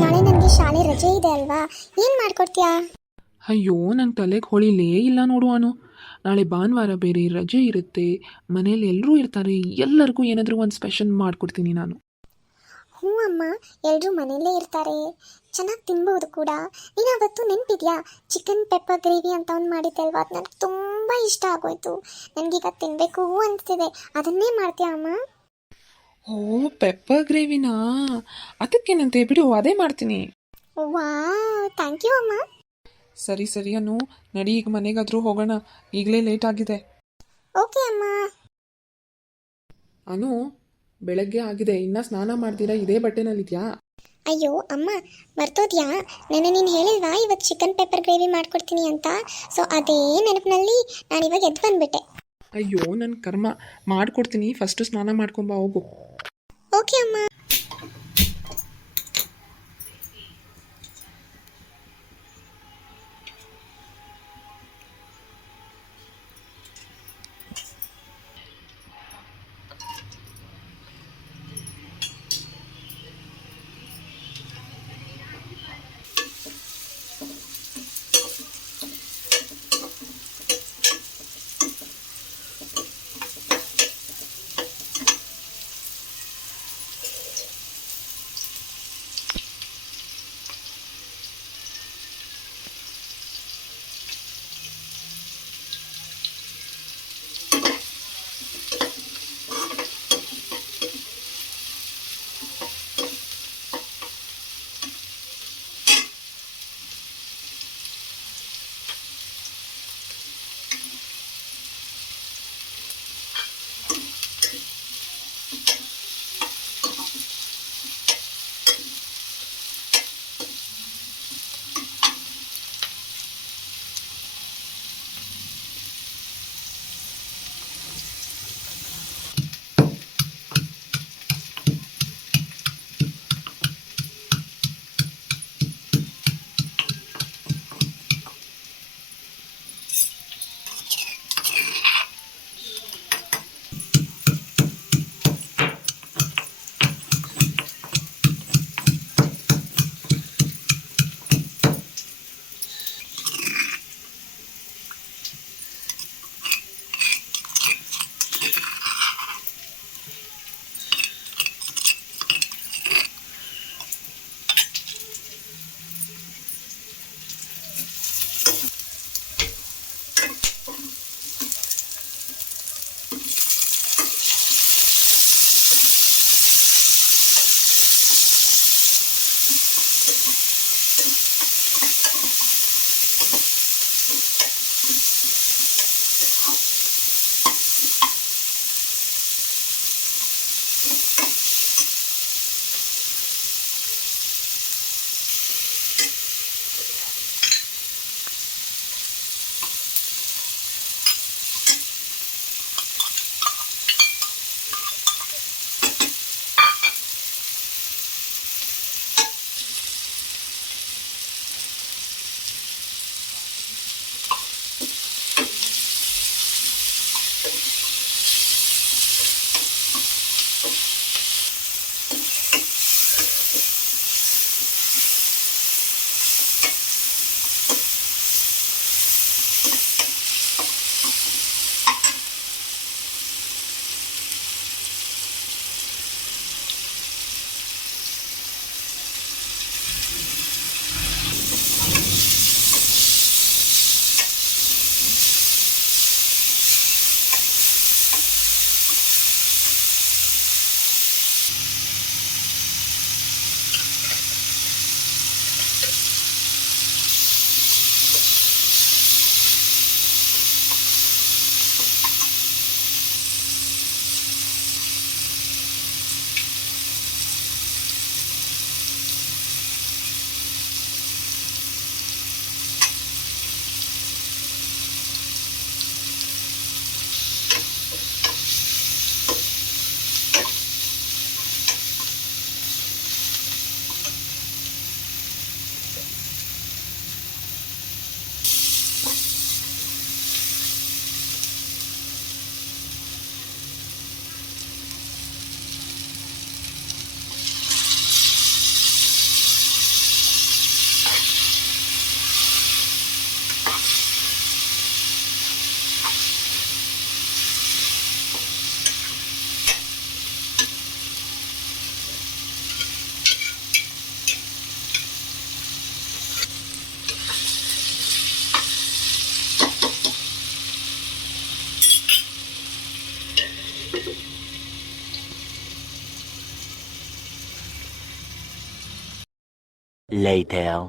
ನಾಳೆ ನನಗೆ ಶಾಲೆ ರಜೆ ಇದೆ ಅಲ್ವಾ, ಏನು ಮಾಡ್ಕೊಡ್ತೀಯಾ? ಅಯ್ಯೋ ನನ್ನ ತಲೆಗೆ ಹೊಳಿಲೇ ಇಲ್ಲ ನೋಡು ಅನು. ನಾಳೆ ಭಾನುವಾರ ಬೇರೆ ರಜೆ ಇರುತ್ತೆ, ಮನೇಲಿ ಎಲ್ಲರೂ ಇರ್ತಾರೆ, ಎಲ್ಲರಿಗೂ ಏನಾದರೂ ಒಂದು ಸ್ಪೆಷಲ್ ಮಾಡಿಕೊಡ್ತೀನಿ ನಾನು. ಹ್ಞೂ ಅಮ್ಮ, ಎಲ್ಲರೂ ಮನೆಯಲ್ಲೇ ಇರ್ತಾರೆ, ಚೆನ್ನಾಗಿ ತಿನ್ಬೋದು ಕೂಡ. ನೀನು ಅವತ್ತು ನೆನಪಿದೆಯಾ, ಚಿಕನ್ ಪೆಪ್ಪರ್ ಗ್ರೇವಿ ಅಂತ ಒಂದು ಮಾಡಿದ್ದೆ ಅಲ್ವಾ, ಅದು ನನಗೆ ತುಂಬ ಇಷ್ಟ ಆಗೋಯ್ತು. ನನಗೀಗ ತಿನ್ನಬೇಕು ಅನಿಸ್ತಿದೆ. ಅದನ್ನೇ ಮಾಡ್ತೀಯಾ ಅಮ್ಮ? ಓ ಪೆಪ್ಪರ್ ಗ್ರೇವಿನಾ? ಅದಕ್ಕೇನಂತೆ ಬಿಡು, ಅದೇ ಮಾಡ್ತೀನಿ. ವಾ, ಥ್ಯಾಂಕ್ ಯು ಅಮ್ಮ. ಸರಿ ಸರಿ ಅನು, ನಡಿ ಈಗ ಮನೆಗಾದರೂ ಹೋಗೋಣ, ಈಗಲೇ ಲೇಟ್ ಆಗಿದೆ. ಓಕೆ ಅಮ್ಮ. ಅನು, ಬೆಳಗ್ಗೆ ಆಗಿದೆ, ಇನ್ನೂ ಸ್ನಾನ ಮಾಡ್ತೀರಾ ಇದೇ ಬಟ್ಟೆನಲ್ಲಿದ್ಯಾ? ಅಯ್ಯೋ ಅಮ್ಮ, ಮರ್ತೋದ್ಯಾ? ನೆನ್ನೆ ನೀನು ಹೇಳಿಲ್ವಾ ಇವತ್ತು ಚಿಕನ್ ಪೆಪ್ಪರ್ ಗ್ರೇವಿ ಮಾಡ್ಕೊಡ್ತೀನಿ ಅಂತ? ಸೊ ಅದೇ ನೆನಪಿನಲ್ಲಿ ನಾನು ಇವಾಗ ಎದ್ದು ಬಂದುಬಿಟ್ಟೆ. ಅಯ್ಯೋ ನನ್ನ ಕರ್ಮ, ಮಾಡಿಕೊಡ್ತೀನಿ, ಫಸ್ಟು ಸ್ನಾನ ಮಾಡ್ಕೊಂಬ ಹೋಗು. ಓಕೆ ಅಮ್ಮ. later.